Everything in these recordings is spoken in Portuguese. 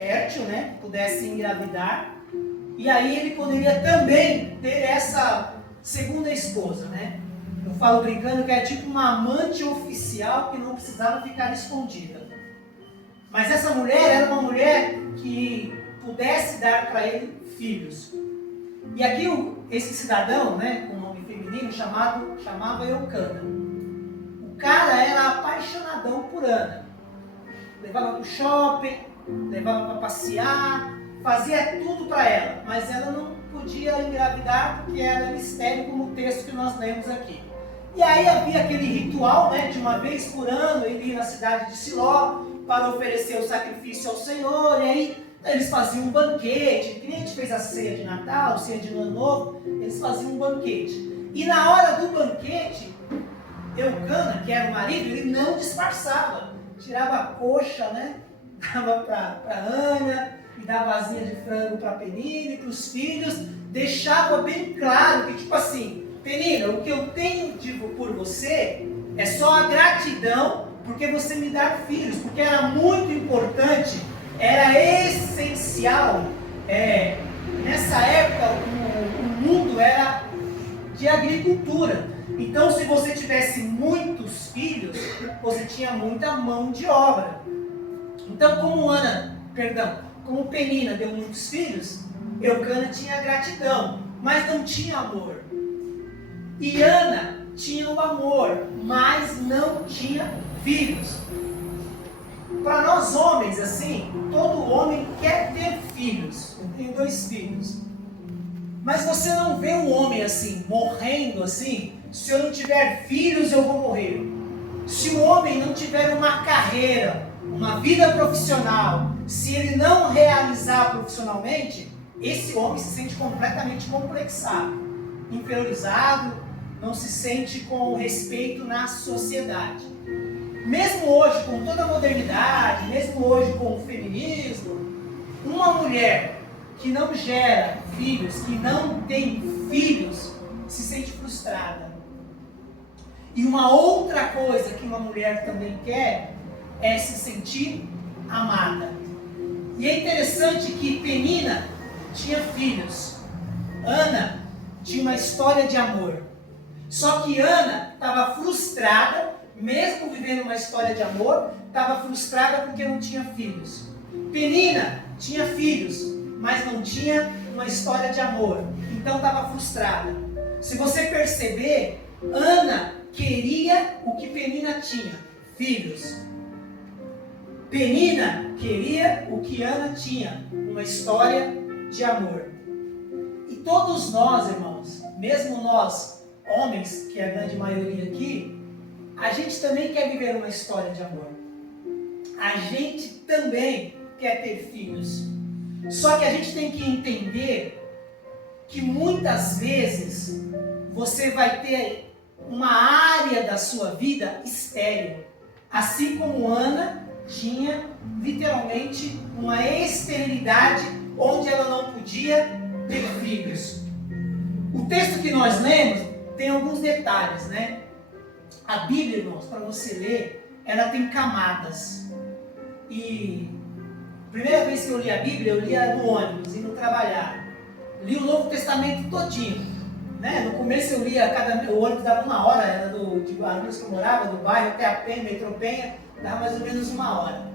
fértil, né, pudesse engravidar, e aí ele poderia também ter essa segunda esposa, né? Eu falo brincando que é tipo uma amante oficial que não precisava ficar escondida. Mas essa mulher era uma mulher que pudesse dar para ele filhos. E aqui esse cidadão, né, com nome feminino, chamava Eucana. O cara era apaixonadão por Ana. Levava para o shopping, levava para passear, fazia tudo para ela, mas ela não podia engravidar porque era mistério, como o texto que nós lemos aqui. E aí havia aquele ritual, né, de uma vez por ano ele ia na cidade de Siló para oferecer o sacrifício ao Senhor, e aí eles faziam um banquete, que nem a gente fez a ceia de Natal, ceia de Ano Novo, eles faziam um banquete. E na hora do banquete, Eucana, que era o marido, ele não disfarçava. Tirava a coxa, né? Dava para Ana, e dava asinha de frango para Penina e para os filhos. Deixava bem claro que, tipo assim, Penina, o que eu tenho por você é só a gratidão porque você me dá filhos. Porque era muito importante, era essencial. Nessa época, o mundo era de agricultura. Então, se você tivesse muitos filhos, você tinha muita mão de obra. Então, como Penina deu muitos filhos, Eucana tinha gratidão, mas não tinha amor. E Ana tinha o amor, mas não tinha filhos. Para nós homens, assim, todo homem quer ter filhos. Eu tenho 2 filhos. Mas você não vê um homem assim, morrendo assim. Se eu não tiver filhos, eu vou morrer. Se o homem não tiver uma carreira, uma vida profissional, se ele não realizar profissionalmente, esse homem se sente completamente complexado, inferiorizado, não se sente com respeito na sociedade. Mesmo hoje, com toda a modernidade, mesmo hoje com o feminismo, uma mulher que não gera filhos, que não tem filhos, se sente frustrada. E uma outra coisa que uma mulher também quer é se sentir amada. E é interessante que Penina tinha filhos. Ana tinha uma história de amor. Só que Ana estava frustrada, mesmo vivendo uma história de amor, estava frustrada porque não tinha filhos. Penina tinha filhos, mas não tinha uma história de amor. Então estava frustrada. Se você perceber, Ana queria o que Penina tinha, filhos. Penina queria o que Ana tinha, uma história de amor. E todos nós, irmãos, mesmo nós, homens, que é a grande maioria aqui, a gente também quer viver uma história de amor. A gente também quer ter filhos. Só que a gente tem que entender que muitas vezes você vai ter uma área da sua vida estéril. Assim como Ana tinha literalmente uma esterilidade onde ela não podia ter filhos. O texto que nós lemos tem alguns detalhes, né? A Bíblia, irmãos, para você ler, ela tem camadas. E a primeira vez que eu li a Bíblia, eu lia no ônibus, indo trabalhar. Li o Novo Testamento todinho. Né? No começo eu lia, o ônibus dava 1 hora, era de Guarulhos que eu morava, do bairro até a Penha, Metropenha, dava mais ou menos 1 hora.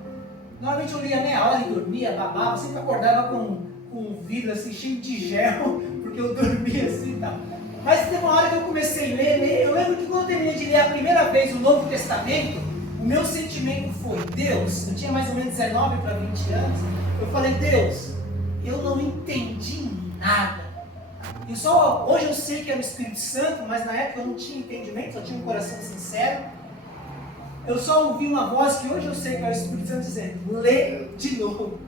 Normalmente eu lia meia hora e dormia, babava, sempre acordava com um vidro assim, cheio de gel, porque eu dormia assim e tal. Mas teve uma hora que eu comecei a ler, eu lembro que quando eu terminei de ler a primeira vez o Novo Testamento, o meu sentimento foi, Deus, eu tinha mais ou menos 19 para 20 anos, eu falei, Deus, eu não entendi nada. Hoje eu sei que era o Espírito Santo, mas na época eu não tinha entendimento, só tinha um coração sincero. Eu só ouvi uma voz que hoje eu sei que era o Espírito Santo dizendo, lê de novo.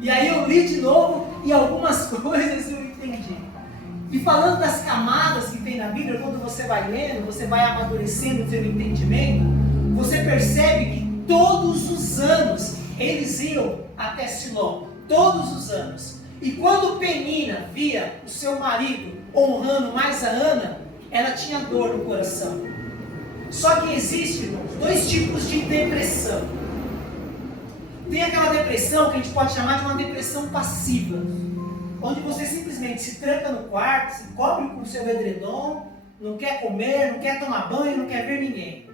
E aí eu li de novo e algumas coisas eu entendi. E falando das camadas que tem na Bíblia, quando você vai lendo, você vai amadurecendo o seu entendimento, você percebe que todos os anos eles iam até Siló. Todos os anos. E quando Penina via o seu marido honrando mais a Ana, ela tinha dor no coração. Só que existem, irmãos, 2 tipos de depressão. Tem aquela depressão que a gente pode chamar de uma depressão passiva, onde você simplesmente se tranca no quarto, se cobre com o seu edredom, não quer comer, não quer tomar banho, não quer ver ninguém.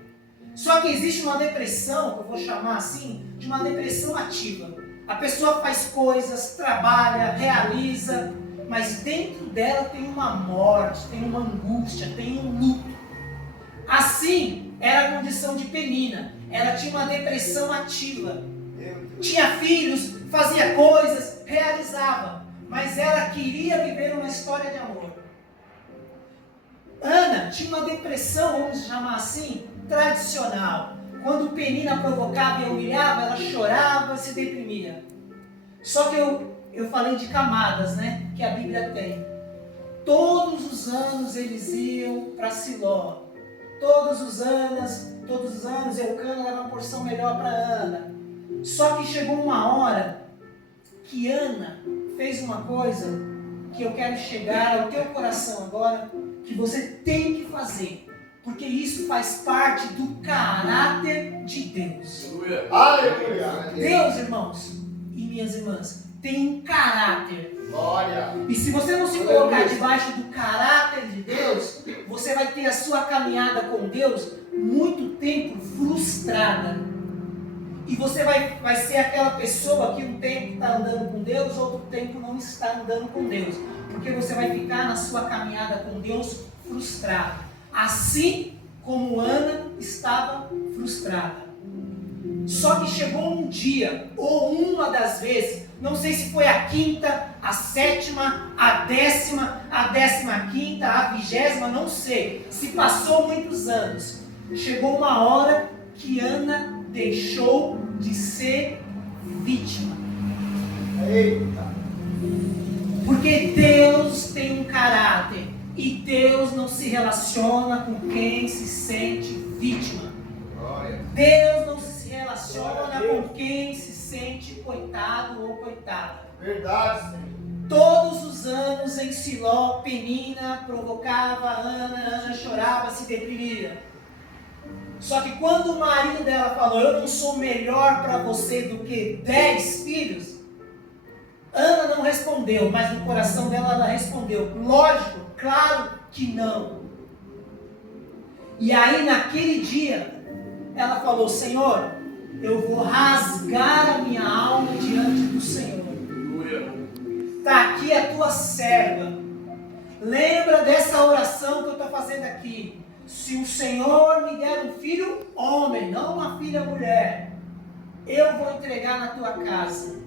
Só que existe uma depressão, que eu vou chamar assim, de uma depressão ativa. A pessoa faz coisas, trabalha, realiza, mas dentro dela tem uma morte, tem uma angústia, tem um luto. Assim era a condição de Penina. Ela tinha uma depressão ativa. Tinha filhos, fazia coisas, realizava, mas ela queria viver uma história de amor. Ana tinha uma depressão, vamos chamar assim, tradicional. Quando Penina provocava e humilhava, ela chorava e se deprimia. Só que eu falei de camadas, né, que a Bíblia tem. Todos os anos eles iam para Siló. Todos os anos Eucana dava uma porção melhor para Ana. Só que chegou uma hora que Ana fez uma coisa que eu quero chegar ao teu coração agora, que você tem que fazer, porque isso faz parte do caráter de Deus. Aleluia! Deus, irmãos e minhas irmãs, tem um caráter. Glória! E se você não se colocar debaixo do caráter de Deus, você vai ter a sua caminhada com Deus muito tempo frustrada. E você vai ser aquela pessoa que um tempo está andando com Deus, outro tempo não está andando com Deus. Porque você vai ficar na sua caminhada com Deus frustrado. Assim como Ana estava frustrada. Só que chegou um dia, ou uma das vezes, não sei se foi a quinta, a sétima, a 10ª, a 15ª, a 20ª, não sei. Se passou muitos anos. Chegou uma hora que Ana deixou de ser vítima. Eita! Porque Deus tem um caráter e Deus não se relaciona com quem se sente vítima. Deus não se relaciona com quem se sente coitado ou coitada. Verdade, Senhor. Todos os anos em Siló, Penina provocava Ana, Ana chorava, se deprimia. Só que quando o marido dela falou, eu não sou melhor para você do que 10 filhos, Ana não respondeu, mas no coração dela ela respondeu, lógico, claro que não. E aí naquele dia, ela falou, Senhor, eu vou rasgar a minha alma diante do Senhor. Está aqui a tua serva. Lembra dessa oração que eu estou fazendo aqui. Se o Senhor me der um filho homem, não uma filha mulher, eu vou entregar na tua casa.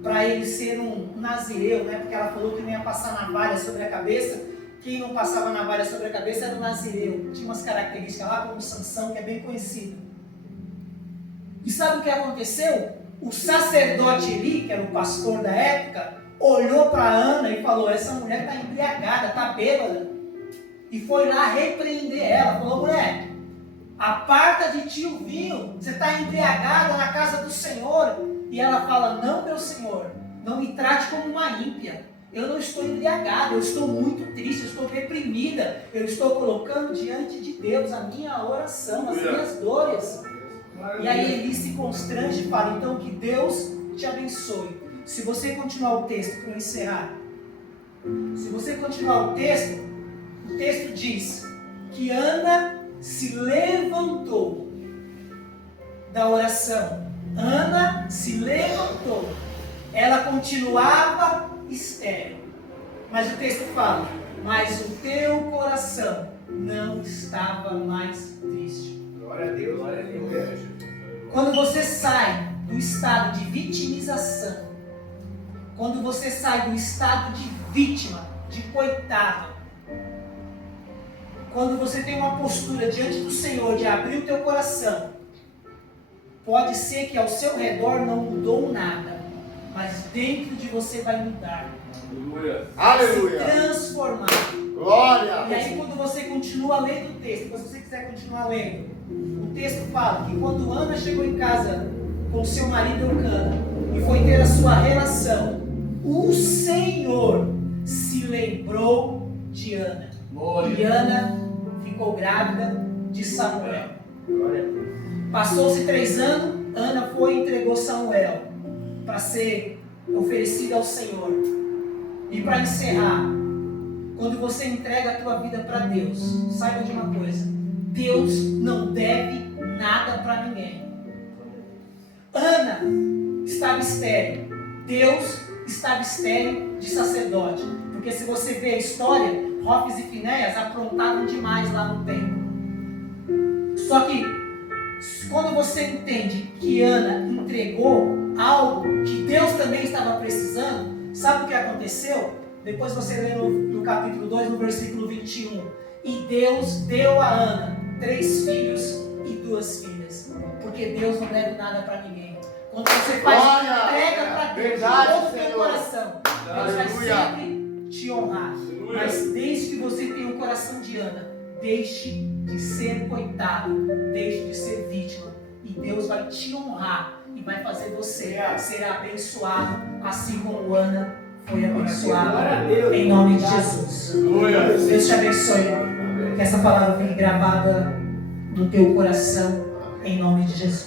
Para ele ser um nazireu, né? Porque ela falou que não ia passar navalha sobre a cabeça. Quem não passava navalha sobre a cabeça era o nazireu. Tinha umas características lá, como Sansão, que é bem conhecido. E sabe o que aconteceu? O sacerdote Eli, que era o pastor da época, olhou para Ana e falou, essa mulher está embriagada, está bêbada. E foi lá repreender ela, falou, mulher, aparta de ti o vinho, você está embriagada na casa do Senhor. E ela fala, não, meu Senhor, não me trate como uma ímpia. Eu não estou embriagada, eu estou muito triste, eu estou deprimida. Eu estou colocando diante de Deus a minha oração, as minhas dores. E aí Eli se constrange e fala, então que Deus te abençoe. Se você continuar o texto, para eu encerrar. Se você continuar o texto diz que Ana se levantou da oração. Ana se levantou. Ela continuava estéril. Mas o texto fala, mas o teu coração não estava mais triste. Glória a Deus, glória a Deus. Quando você sai do estado de vitimização, quando você sai do estado de vítima, de coitado, quando você tem uma postura diante do Senhor de abrir o teu coração, pode ser que ao seu redor não mudou nada, mas dentro de você vai mudar. Aleluia. Se transformar. Glória. E aí quando você continua lendo o texto, se você quiser continuar lendo, o texto fala que quando Ana chegou em casa com seu marido Eucana e foi ter a sua relação, o Senhor se lembrou de Ana. E Ana ficou grávida de Samuel. Passou-se 3 anos, Ana foi e entregou Samuel para ser oferecido ao Senhor. E para encerrar, quando você entrega a tua vida para Deus, saiba de uma coisa: Deus não deve nada para ninguém. Ana estava estéril, Deus estava estéril de sacerdote, porque se você ver a história, Hofni e Finéias aprontavam demais lá no templo. Só que quando você entende que Ana entregou algo que Deus também estava precisando, sabe o que aconteceu? Depois você lê no capítulo 2, no versículo 21. E Deus deu a Ana 3 filhos e 2 filhas. Porque Deus não deve nada para ninguém. Quando você faz entrega para Deus, todo o teu coração, Deus vai sempre te honrar. Mas desde que você tenha um coração de Ana, deixe de ser coitado, deixe de ser vítima. E Deus vai te honrar e vai fazer você ser abençoado, assim como Ana foi abençoada, em nome de Jesus. Deus te abençoe. Que essa palavra fique gravada no teu coração, em nome de Jesus.